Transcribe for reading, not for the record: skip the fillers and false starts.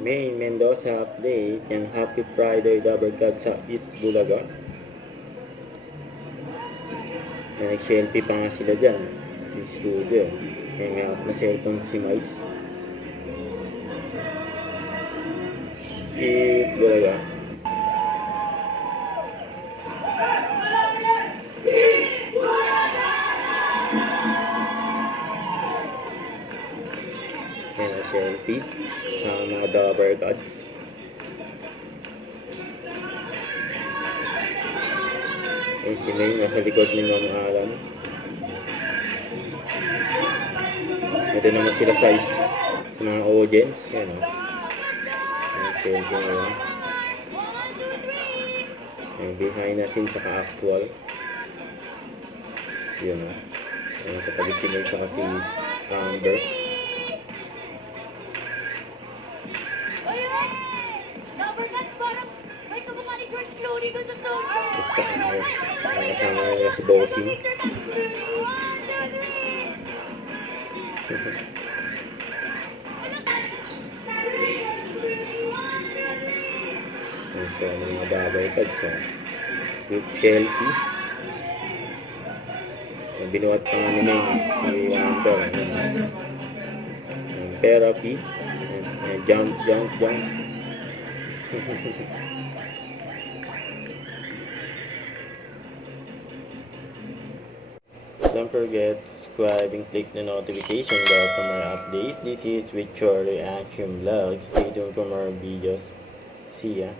May Mendoza update, yung Happy Friday Double Cut sa Eat Bulaga. Nag-selfie pa nga sila dyan sa studio. May hawak na cellphone si Miles. Eat Bulaga. Yan ang selfie sa mga double cuts. Yan si May nasa likod ni Ma'am Alan. Ito naman sila sa mga audience. Yan o. Yan selfie ngayon. Yan behind the scenes saka actual. Yan o. Yan katabi si May saka si Amber. Kasama nila si Bossing. So, mga babay kads sa group selfie. Binuhat pa nga nila si Amber. Therapy. Jump. Don't forget to subscribe and click the notification bell for more update. This is with your reaction vlog. Stay tuned for more videos. See ya.